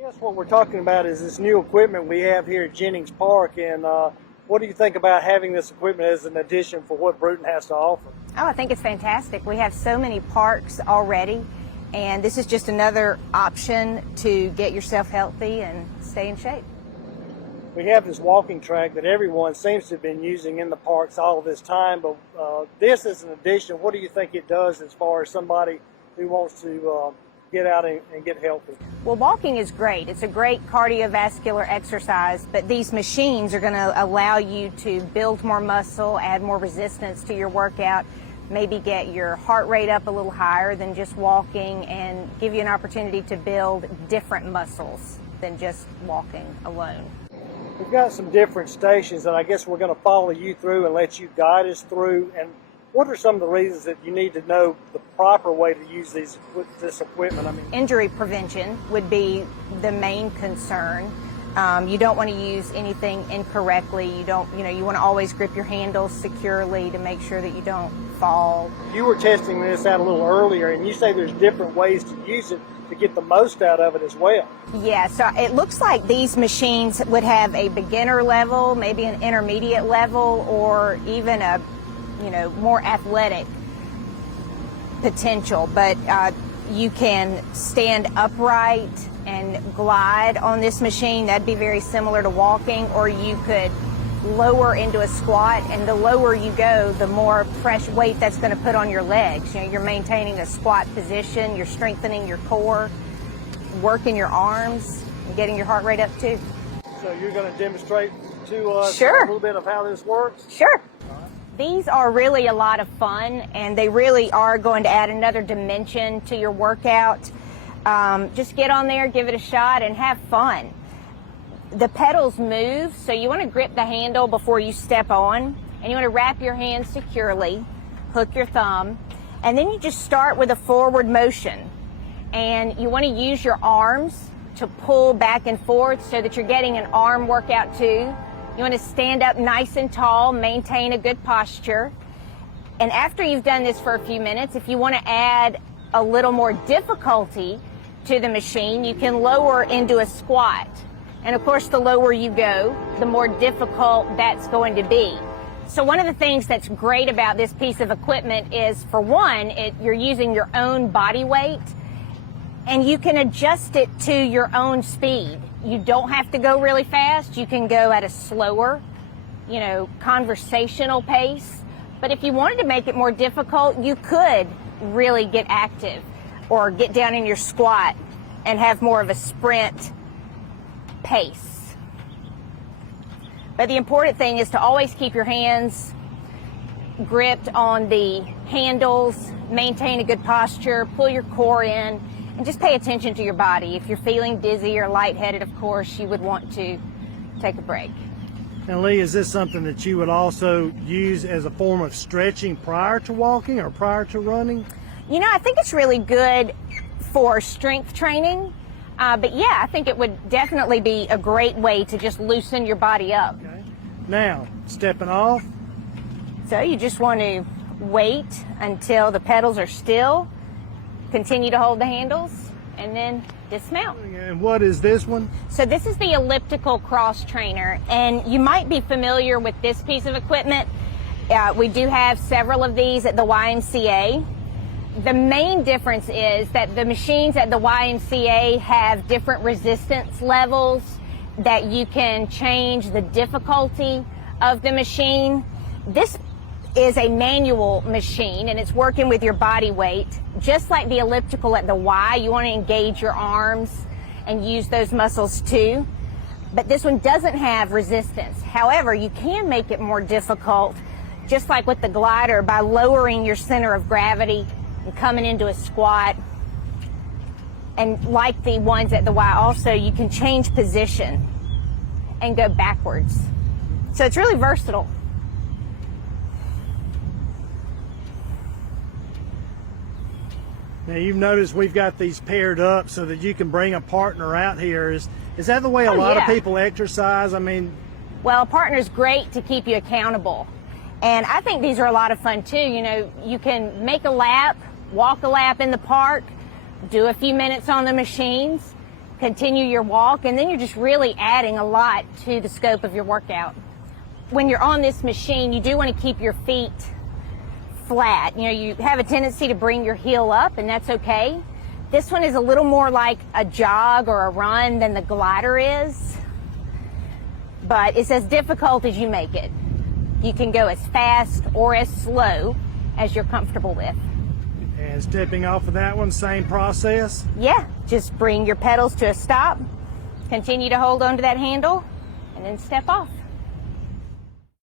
Yes, what we're talking about is this new equipment we have here at Jennings Park, and what do you think about having this equipment as an addition for what Brewton has to offer? Oh, I think it's fantastic. We have so many parks already, and this is just another option to get yourself healthy and stay in shape. We have this walking track that everyone seems to have been using in the parks all of this time, but this is an addition. What do you think it does as far as somebody who wants to get out and get healthy? Well, walking is great. It's a great cardiovascular exercise, but these machines are going to allow you to build more muscle, add more resistance to your workout, maybe get your heart rate up a little higher than just walking, and give you an opportunity to build different muscles than just walking alone. We've got some different stations, and I guess we're going to follow you through and let you guide us through. And what are some of the reasons that you need to know the proper way to use this equipment? Injury prevention would be the main concern. You don't want to use anything incorrectly. You want to always grip your handles securely to make sure that you don't fall. You were testing this out a little earlier, and you say there's different ways to use it to get the most out of it as well. Yeah, so it looks like these machines would have a beginner level, maybe an intermediate level, or even a more athletic potential, but you can stand upright and glide on this machine. That'd be very similar to walking, or you could lower into a squat, and the lower you go, the more fresh weight that's going to put on your legs. You're maintaining a squat position, you're strengthening your core, working your arms, and getting your heart rate up too. So you're going to demonstrate to us Sure. a little bit of how this works? Sure. These are really a lot of fun, and they really are going to add another dimension to your workout. Just get on there, give it a shot, and have fun. The pedals move, so you want to grip the handle before you step on, and you want to wrap your hand securely, hook your thumb, and then you just start with a forward motion. And you want to use your arms to pull back and forth so that you're getting an arm workout too. You want to stand up nice and tall, maintain a good posture. And after you've done this for a few minutes, if you want to add a little more difficulty to the machine, you can lower into a squat. And of course, the lower you go, the more difficult that's going to be. So one of the things that's great about this piece of equipment is, for one, you're using your own body weight, and you can adjust it to your own speed. You don't have to go really fast. You can go at a slower, conversational pace. But if you wanted to make it more difficult, you could really get active or get down in your squat and have more of a sprint pace. But the important thing is to always keep your hands gripped on the handles, maintain a good posture, pull your core in, and just pay attention to your body. If you're feeling dizzy or lightheaded, of course, you would want to take a break. And Lee, is this something that you would also use as a form of stretching prior to walking or prior to running? I think it's really good for strength training. But yeah, I think it would definitely be a great way to just loosen your body up. Okay. Now, stepping off. So you just want to wait until the pedals are still, continue to hold the handles, and then dismount. And what is this one? So this is the elliptical cross trainer, and you might be familiar with this piece of equipment. We do have several of these at the YMCA. The main difference is that the machines at the YMCA have different resistance levels that you can change the difficulty of the machine. This is a manual machine, and it's working with your body weight. Just like the elliptical at the Y, you want to engage your arms and use those muscles too. But this one doesn't have resistance. However, you can make it more difficult, just like with the glider, by lowering your center of gravity and coming into a squat. And like the ones at the Y also, you can change position and go backwards. So it's really versatile. Now, you've noticed we've got these paired up so that you can bring a partner out here. Is that the way a lot of people exercise? Well, a partner's great to keep you accountable. And I think these are a lot of fun too. You can make a lap, walk a lap in the park, do a few minutes on the machines, continue your walk, and then you're just really adding a lot to the scope of your workout. When you're on this machine, you do want to keep your feet flat. You know, you have a tendency to bring your heel up, and that's okay. This one is a little more like a jog or a run than the glider is, but it's as difficult as you make it. You can go as fast or as slow as you're comfortable with. And stepping off of that one, same process? Yeah, just bring your pedals to a stop, continue to hold onto that handle, and then step off.